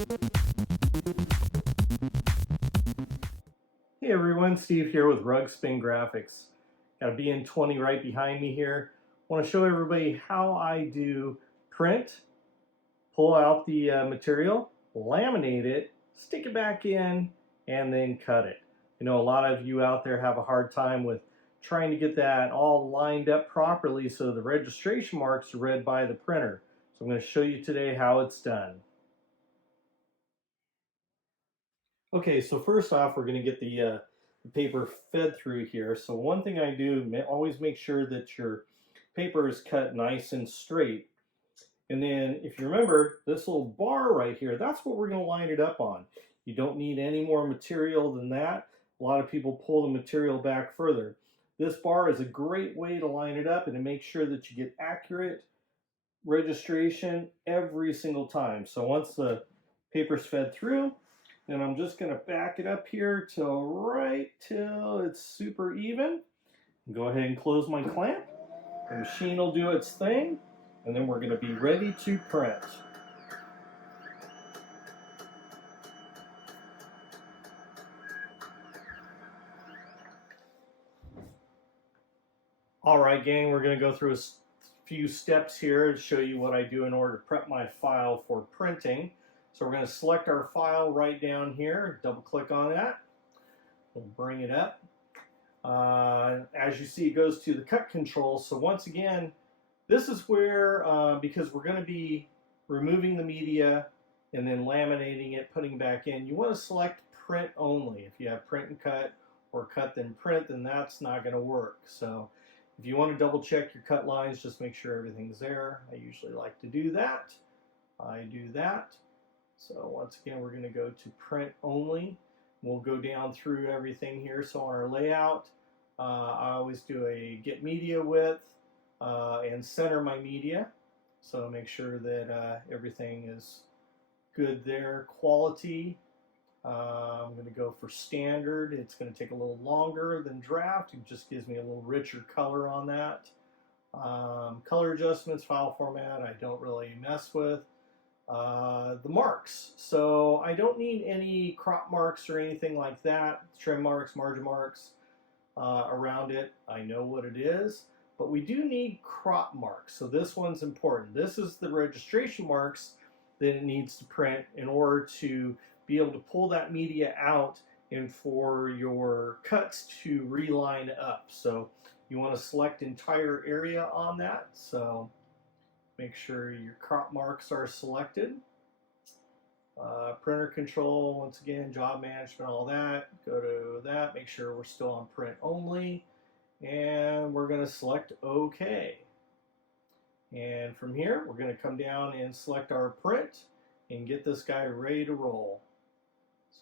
Hey everyone, Steve here with Rug Spin Graphics. Got a BN20 right behind me here. I want to show everybody how I do print, pull out the material, laminate it, stick it back in, and then cut it. I know a lot of you out there have a hard time with trying to get that all lined up properly so the registration marks are read by the printer. So I'm going to show you today how it's done. Okay, so first off, we're going to get the paper fed through here. So one thing I do, always make sure that your paper is cut nice and straight. And then if you remember, this little bar right here, that's what we're going to line it up on. You don't need any more material than that. A lot of people pull the material back further. This bar is a great way to line it up and to make sure that you get accurate registration every single time. So once the paper's fed through, then I'm just going to back it up here till it's super even. Go ahead and close my clamp. The machine will do its thing, and then we're going to be ready to print. Alright gang, we're going to go through a few steps here to show you what I do in order to prep my file for printing. So we're going to select our file right down here, double click on that, we'll bring it up. As you see, it goes to the cut control. So once again, this is where, because we're going to be removing the media and then laminating it, putting back in, you want to select print only. If you have print and cut or cut then print, then that's not going to work. So if you want to double check your cut lines, just make sure everything's there. I usually like to do that. I do that. So once again, we're going to go to print only. We'll go down through everything here. So on our layout, I always do a get media width and center my media. So make sure that everything is good there. Quality, I'm going to go for standard. It's going to take a little longer than draft. It just gives me a little richer color on that. Color adjustments, file format, I don't really mess with. The marks. So I don't need any crop marks or anything like that. Trim marks, margin marks around it. I know what it is. But we do need crop marks. So this one's important. This is the registration marks that it needs to print in order to be able to pull that media out and for your cuts to reline up. So you want to select entire area on that. So make sure your crop marks are selected. Printer control, once again, job management, all that. Go to that, make sure we're still on print only. And we're going to select OK. And from here, we're going to come down and select our print and get this guy ready to roll.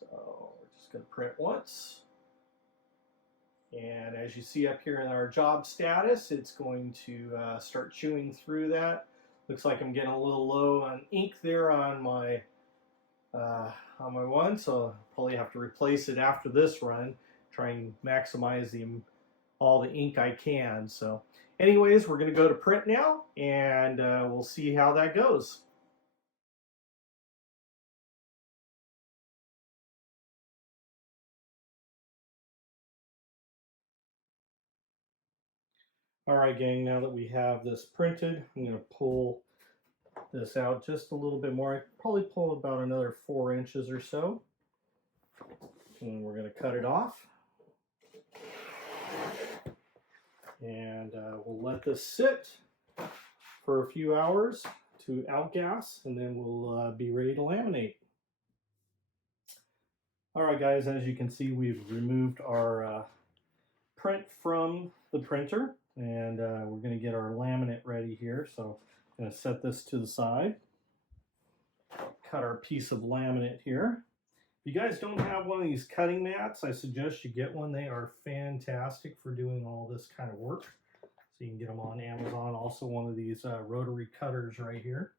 So we're just going to print once. And as you see up here in our job status, it's going to start chewing through that. Looks like I'm getting a little low on ink there on my one, so I'll probably have to replace it after this run. Try and maximize all the ink I can. So anyways, we're going to go to print now, and we'll see how that goes. Alright gang, now that we have this printed, I'm going to pull this out just a little bit more. I probably pull about another 4 inches or so. And we're going to cut it off. And we'll let this sit for a few hours to outgas, and then we'll be ready to laminate. Alright guys, as you can see, we've removed our print from the printer, and we're going to get our laminate ready here. So I'm going to set this to the side, cut our piece of laminate here. If you guys don't have one of these cutting mats, I suggest you get one. They are fantastic for doing all this kind of work. So you can get them on Amazon. Also one of these rotary cutters right here.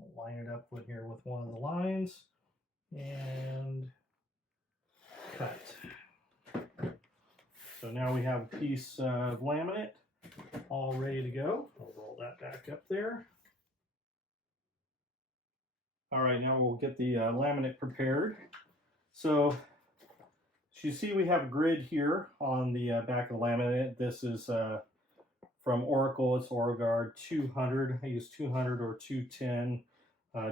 I'll line it up with here with one of the lines and cut. So now we have a piece of laminate all ready to go. I'll roll that back up there. All right, now we'll get the laminate prepared. So you see we have a grid here on the back of the laminate. This is from Oracle. It's OraGuard 200. I use 200 or 210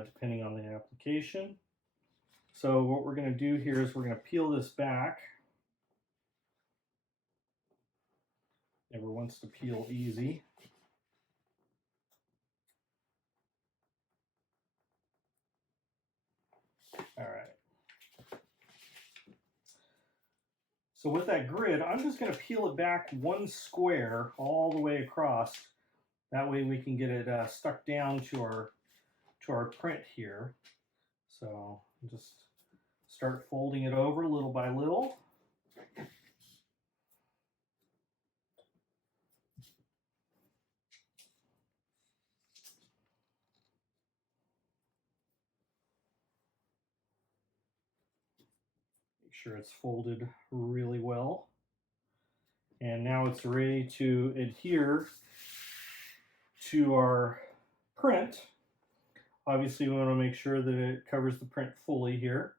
depending on the application. So what we're going to do here is we're going to peel this back. Never wants to peel easy. All right. So with that grid, I'm just going to peel it back one square all the way across. That way we can get it stuck down to our print here. So just start folding it over little by little. Make sure it's folded really well. And now it's ready to adhere to our print. Obviously we want to make sure that it covers the print fully here.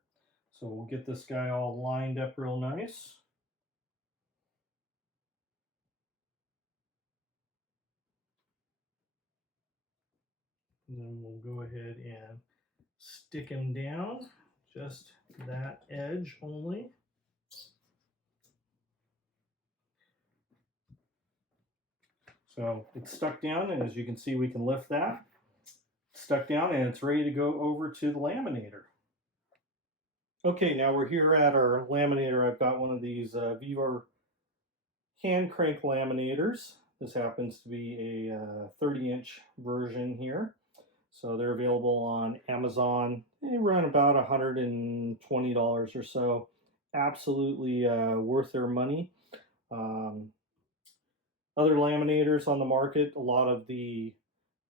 So we'll get this guy all lined up real nice. And then we'll go ahead and stick him down, just that edge only. So it's stuck down, and as you can see, we can lift that. It's stuck down, and it's ready to go over to the laminator. Okay, now we're here at our laminator. I've got one of these Vivo hand crank laminators. This happens to be a 30-inch version here. So they're available on Amazon. They run about $120 or so. Absolutely worth their money. Other laminators on the market, a lot of the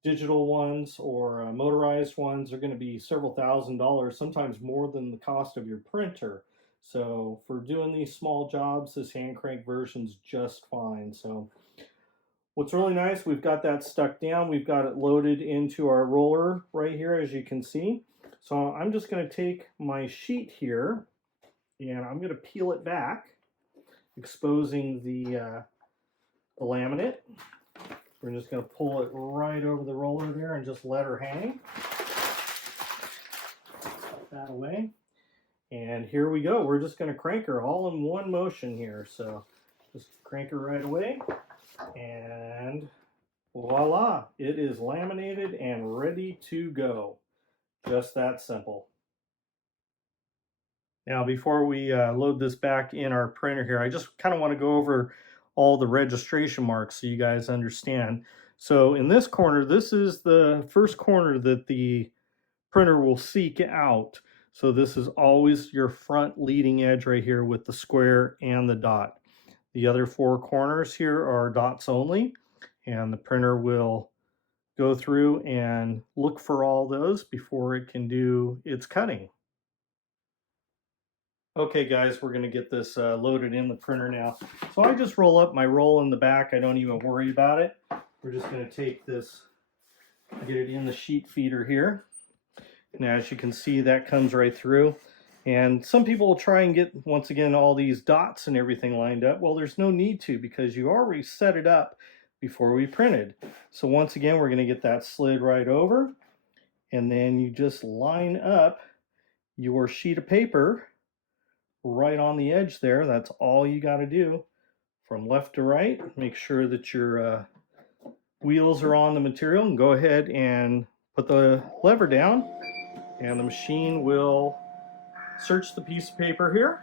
digital ones or motorized ones are going to be several $1,000s, sometimes more than the cost of your printer. So for doing these small jobs, this hand crank version's just fine. So what's really nice, we've got that stuck down. We've got it loaded into our roller right here, as you can see. So I'm just going to take my sheet here and I'm going to peel it back, exposing the laminate. We're just going to pull it right over the roller there and just let her hang. Put that away. And here we go. We're just going to crank her all in one motion here. So just crank her right away. And voila, it is laminated and ready to go. Just that simple. Now before we load this back in our printer here, I just kind of want to go over all the registration marks so you guys understand. So in this corner, this is the first corner that the printer will seek out. So this is always your front leading edge right here with the square and the dot. The other four corners here are dots only, and the printer will go through and look for all those before it can do its cutting. Okay guys, we're going to get this loaded in the printer now. So I just roll up my roll in the back. I don't even worry about it. We're just going to take this, get it in the sheet feeder here. And as you can see, that comes right through. And some people will try and get, once again, all these dots and everything lined up. Well, there's no need to, because you already set it up before we printed. So once again, we're going to get that slid right over. And then you just line up your sheet of paper right on the edge there. That's all you got to do, from left to right. Make sure that your wheels are on the material, and go ahead and put the lever down, and the machine will search the piece of paper here.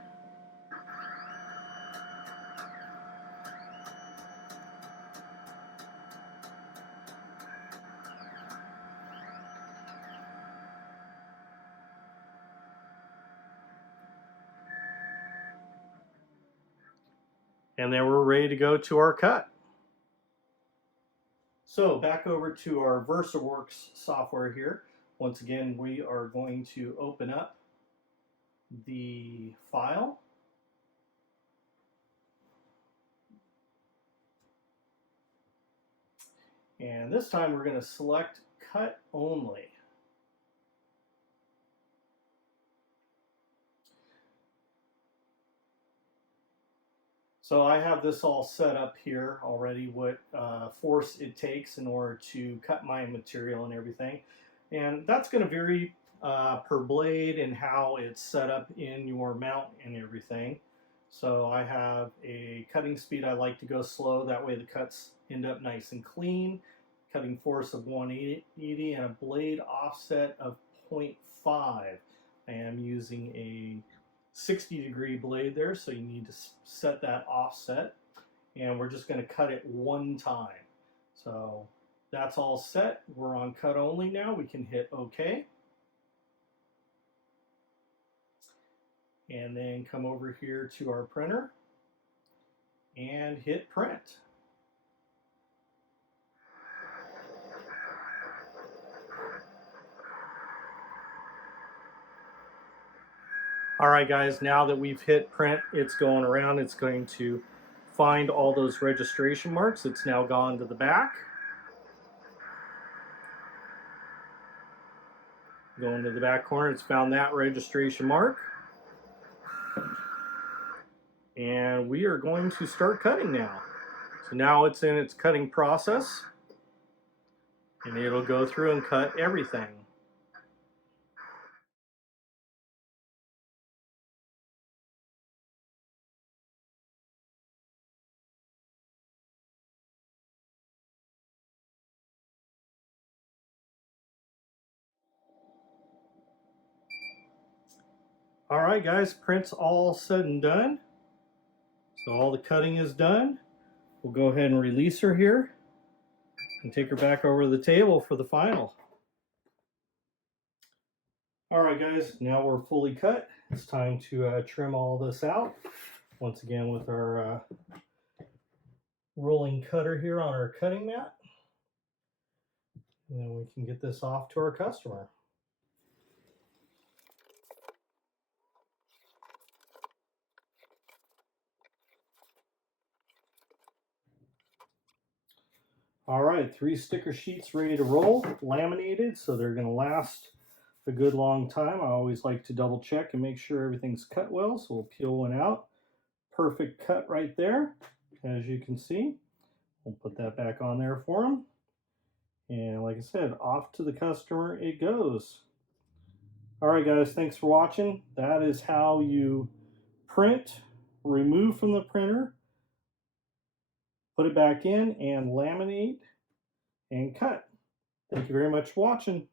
And then we're ready to go to our cut. So back over to our VersaWorks software here. Once again, we are going to open up the file. And this time we're going to select cut only. So I have this all set up here already, what force it takes in order to cut my material and everything. And that's going to vary per blade and how it's set up in your mount and everything. So I have a cutting speed I like to go slow, that way the cuts end up nice and clean. Cutting force of 180 and a blade offset of 0.5. I am using a 60-degree blade there, so you need to set that offset, and we're just going to cut it one time. So that's all set. We're on cut only now. We can hit OK, and then come over here to our printer and hit print. All right, guys, now that we've hit print, it's going around. It's going to find all those registration marks. It's now gone to the back. Going to the back corner, it's found that registration mark. And we are going to start cutting now. So now it's in its cutting process, and it'll go through and cut everything. All right, guys, print's all said and done. So all the cutting is done. We'll go ahead and release her here and take her back over to the table for the final. All right, guys, now we're fully cut. It's time to trim all this out. Once again with our rolling cutter here on our cutting mat. And then we can get this off to our customer. All right, 3 sticker sheets ready to roll, laminated, so they're going to last a good long time. I always like to double check and make sure everything's cut well, so we'll peel one out. Perfect cut right there, as you can see. We'll put that back on there for them. And like I said, off to the customer it goes. All right, guys, thanks for watching. That is how you print, remove from the printer, put it back in, and laminate and cut. Thank you very much for watching.